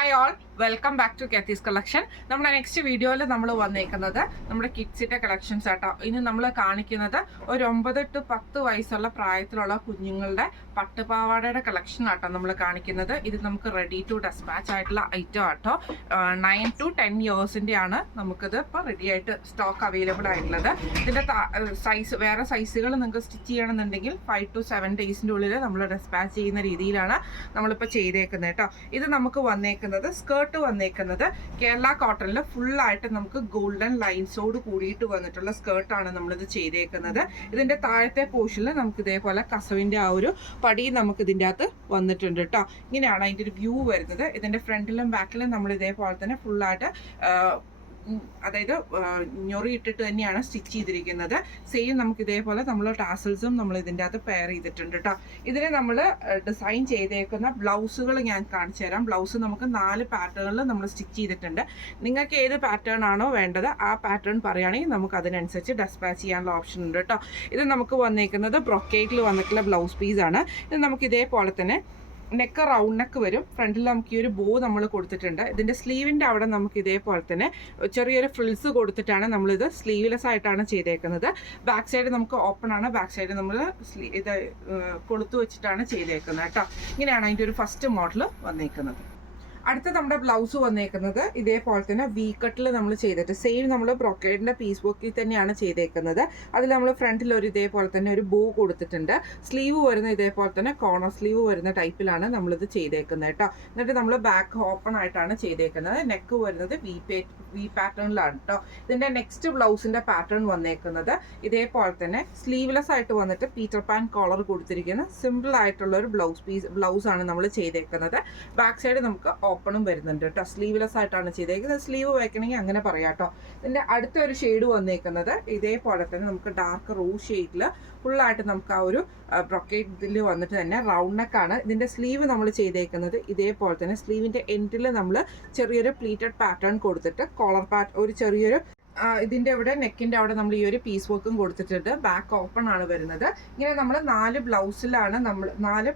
Hi all, welcome back to Kathy's collection. നമ്മുടെ next വീഡിയോയിൽ നമ്മൾ വന്നേക്കുന്നത് നമ്മുടെ കിഡ്സിൻ്റെ കളക്ഷൻസ് ആട്ടോ. ഇനി നമ്മൾ കാണിക്കുന്നത് ഒരു 9 to 10 വയസ്സുള്ള പ്രായത്തിലുള്ള കുഞ്ഞുങ്ങളുടെ പട്ടുപാവാടയുടെ കളക്ഷൻ ആട്ടോ നമ്മൾ കാണിക്കുന്നത്. ഇത് നമുക്ക് റെഡി ടു ഡെസ്പാച്ച് ആയിട്ടുള്ള ഐറ്റം ആട്ടോ. 9 to 10 ഇയേഴ്സിൻ്റെ ആണ് നമുക്കിത് ഇപ്പോൾ റെഡി ആയിട്ട് സ്റ്റോക്ക് അവൈലബിൾ ആയിട്ടുള്ളത്. ഇതിൻ്റെ സൈസ് വേറെ സൈസുകൾ നിങ്ങൾക്ക് സ്റ്റിച്ച് ചെയ്യണമെന്നുണ്ടെങ്കിൽ 5 to 7 ഡേയ്സിൻ്റെ ഉള്ളിൽ നമ്മൾ ഡെസ്പാച്ച് ചെയ്യുന്ന രീതിയിലാണ് നമ്മളിപ്പോൾ ചെയ്തേക്കുന്നത് കേട്ടോ. ഇത് നമുക്ക് വന്നേക്കുന്നത് സ്കേർട്ട് വന്നേക്കുന്നത് കേരള കോട്ടണിൽ ഫുള്ളായിട്ട് നമുക്ക് ഗോൾഡൻ ലൈൻസോട് കൂടിയിട്ട് വന്നിട്ടുള്ള സ്കേർട്ടാണ് നമ്മളിത് ചെയ്തേക്കുന്നത്. ഇതിൻ്റെ താഴത്തെ പോർഷനിൽ നമുക്ക് ഇതേപോലെ കസവിൻ്റെ ആ ഒരു പടി നമുക്ക് ഇതിൻ്റെ അകത്ത് വന്നിട്ടുണ്ട് കേട്ടോ. ഇങ്ങനെയാണ് അതിൻ്റെ ഒരു വ്യൂ വരുന്നത്. ഇതിൻ്റെ ഫ്രണ്ടിലും ബാക്കിലും നമ്മൾ ഇതേപോലെ തന്നെ ഫുള്ളായിട്ട് അതായത് ഞൊറിയിട്ടിട്ട് തന്നെയാണ് സ്റ്റിച്ച് ചെയ്തിരിക്കുന്നത്. സെയിം നമുക്ക് ഇതേപോലെ നമ്മൾ ടാസൽസും നമ്മൾ ഇതിൻ്റെ അകത്ത് പെയർ ചെയ്തിട്ടുണ്ട് കേട്ടോ. ഇതിന് നമ്മൾ ഡിസൈൻ ചെയ്തേക്കുന്ന ബ്ലൗസുകൾ ഞാൻ കാണിച്ചു തരാം. ബ്ലൗസ് നമുക്ക് 4 പാറ്റേണിൽ നമ്മൾ സ്റ്റിച്ച് ചെയ്തിട്ടുണ്ട്. നിങ്ങൾക്ക് ഏത് പാറ്റേൺ ആണോ വേണ്ടത് ആ പാറ്റേൺ പറയുകയാണെങ്കിൽ നമുക്ക് അതിനനുസരിച്ച് ഡെസ്പാച്ച് ചെയ്യാനുള്ള ഓപ്ഷൻ ഉണ്ട് കേട്ടോ. ഇത് നമുക്ക് വന്നേക്കുന്നത് ബ്രൊക്കേറ്റിൽ വന്നിട്ടുള്ള ബ്ലൗസ് പീസാണ്. ഇത് നമുക്ക് ഇതേപോലെ തന്നെ നെക്ക് റൗണ്ട് നെക്ക് വരും. ഫ്രണ്ടിൽ നമുക്ക് ഈ ഒരു ബോ നമ്മൾ കൊടുത്തിട്ടുണ്ട്. ഇതിൻ്റെ സ്ലീവിൻ്റെ അവിടെ നമുക്ക് ഇതേപോലെ തന്നെ ചെറിയൊരു ഫ്രിൽസ് കൊടുത്തിട്ടാണ് നമ്മളിത് സ്ലീവ്ലെസ് ആയിട്ടാണ് ചെയ്തേക്കുന്നത്. ബാക്ക് സൈഡ് നമുക്ക് ഓപ്പൺ ആണ്. ബാക്ക് സൈഡ് നമ്മൾ ഇത് കൊളുത്തു വെച്ചിട്ടാണ് ചെയ്തേക്കുന്നത് കേട്ടോ. ഇങ്ങനെയാണ് അതിൻ്റെ ഒരു ഫസ്റ്റ് മോഡൽ വന്നേക്കുന്നത്. അടുത്ത നമ്മുടെ ബ്ലൗസ് വന്നേക്കുന്നത് ഇതേപോലെ തന്നെ വി കട്ടിൽ നമ്മൾ ചെയ്തിട്ട് സെയിം നമ്മൾ ബ്രൊക്കേഡിൻ്റെ പീസ് വർക്കിൽ തന്നെയാണ് ചെയ്തേക്കുന്നത്. അതിൽ നമ്മൾ ഫ്രണ്ടിൽ ഒരു ഇതേപോലെ തന്നെ ഒരു ബോ കൊടുത്തിട്ടുണ്ട്. സ്ലീവ് വരുന്ന ഇതേപോലെ തന്നെ കോർണർ സ്ലീവ് വരുന്ന ടൈപ്പിലാണ് നമ്മളിത് ചെയ്തേക്കുന്നത് കേട്ടോ. എന്നിട്ട് നമ്മൾ ബാക്ക് ഓപ്പൺ ആയിട്ടാണ് ചെയ്തേക്കുന്നത്. നെക്ക് വരുന്നത് വി പാറ്റേണിലാണ് കേട്ടോ. ഇതിൻ്റെ നെക്സ്റ്റ് ബ്ലൗസിൻ്റെ പാറ്റേൺ വന്നേക്കുന്നത് ഇതേപോലെ തന്നെ സ്ലീവ്ലെസ് ആയിട്ട് വന്നിട്ട് പീറ്റർ പാൻ കോളർ കൊടുത്തിരിക്കുന്ന സിമ്പിൾ ആയിട്ടുള്ള ഒരു ബ്ലൗസാണ് നമ്മൾ ചെയ്തേക്കുന്നത്. ബാക്ക് സൈഡ് നമുക്ക് ഓപ്പണും വരുന്നുണ്ട് കേട്ടോ. സ്ലീവ്ലെസ് ആയിട്ടാണ് ചെയ്തേക്കുന്നത്. സ്ലീവ് വയ്ക്കണമെങ്കിൽ അങ്ങനെ പറയാം കേട്ടോ. ഇതിൻ്റെ അടുത്ത ഒരു ഷെയ്ഡ് വന്നേക്കുന്നത് ഇതേപോലെ തന്നെ നമുക്ക് ഡാർക്ക് റോസ് ഷെയ്ഡിൽ ഫുള്ളായിട്ട് നമുക്ക് ആ ഒരു ബ്രൊക്കേറ്റ് ഇതിൽ വന്നിട്ട് തന്നെ റൗണ്ട് നെക്കാണ്. ഇതിൻ്റെ സ്ലീവ് നമ്മൾ ചെയ്തേക്കുന്നത് ഇതേപോലെ തന്നെ സ്ലീവിൻ്റെ എൻഡിൽ നമ്മൾ ചെറിയൊരു പ്ലീറ്റഡ് പാറ്റേൺ കൊടുത്തിട്ട് കോളർ ഒരു ചെറിയൊരു ഇതിൻ്റെ അവിടെ നെക്കിൻ്റെ അവിടെ നമ്മൾ ഈ ഒരു പീസ് വർക്കും കൊടുത്തിട്ടുണ്ട്. ബാക്ക് ഓപ്പൺ ആണ് വരുന്നത്. ഇങ്ങനെ നമ്മൾ 4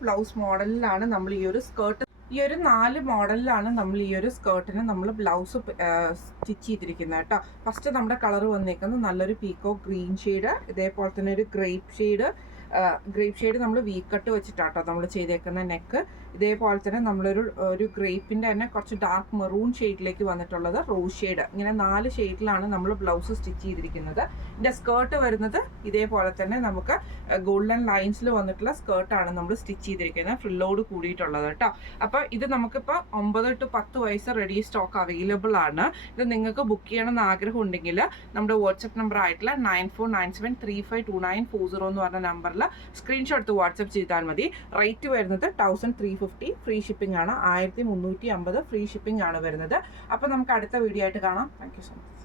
ബ്ലൗസ് മോഡലിലാണ് നമ്മൾ ഈ ഒരു സ്കേർട്ട് ഈ ഒരു 4 മോഡലിലാണ് നമ്മൾ ഈ ഒരു സ്കേർട്ടിന് നമ്മൾ ബ്ലൗസ് സ്റ്റിച്ച് ചെയ്തിരിക്കുന്നത് കേട്ടോ. ഫസ്റ്റ് നമ്മുടെ കളർ വന്നേക്കുന്നത് നല്ലൊരു പീക്കോ ഗ്രീൻ ഷെയ്ഡ്, ഇതേപോലെ തന്നെ ഒരു ഗ്രേപ്പ് ഷെയ്ഡ് നമ്മൾ വി കട്ട് വെച്ചിട്ടാട്ടോ നമ്മൾ ചെയ്തേക്കുന്ന നെക്ക്. ഇതേപോലെ തന്നെ നമ്മളൊരു ഗ്രേപ്പിൻ്റെ തന്നെ കുറച്ച് ഡാർക്ക് മെറൂൺ ഷെയ്ഡിലേക്ക് വന്നിട്ടുള്ളത് റോസ് ഷെയ്ഡ്. ഇങ്ങനെ 4 ഷെയ്ഡിലാണ് നമ്മൾ ബ്ലൗസ് സ്റ്റിച്ച് ചെയ്തിരിക്കുന്നത്. ഇതിൻ്റെ സ്കേർട്ട് വരുന്നത് ഇതേപോലെ തന്നെ നമുക്ക് ഗോൾഡൻ ലൈൻസിൽ വന്നിട്ടുള്ള സ്കേർട്ടാണ് നമ്മൾ സ്റ്റിച്ച് ചെയ്തിരിക്കുന്നത്, ഫ്രില്ലോട് കൂടിയിട്ടുള്ളത് കേട്ടോ. അപ്പോൾ ഇത് നമുക്കിപ്പോൾ 9 to 10 വയസ്സ് റെഡി സ്റ്റോക്ക് അവൈലബിൾ ആണ്. ഇത് നിങ്ങൾക്ക് ബുക്ക് ചെയ്യണമെന്ന് ആഗ്രഹം ഉണ്ടെങ്കിൽ നമ്മുടെ വാട്സപ്പ് നമ്പർ ആയിട്ടുള്ള 9497352940 എന്ന് പറഞ്ഞ നമ്പറിൽ സ്ക്രീൻഷോട്ട് എടുത്ത് വാട്സപ്പ് ചെയ്താൽ മതി. റേറ്റ് വരുന്നത് 1350, ഫ്രീ ഷിപ്പിംഗ് ആണ്. 1350 ഫ്രീ ഷിപ്പിംഗ് ആണ് വരുന്നത്. അപ്പോൾ നമുക്ക് അടുത്ത വീഡിയോ ആയിട്ട് കാണാം. Thank you so much.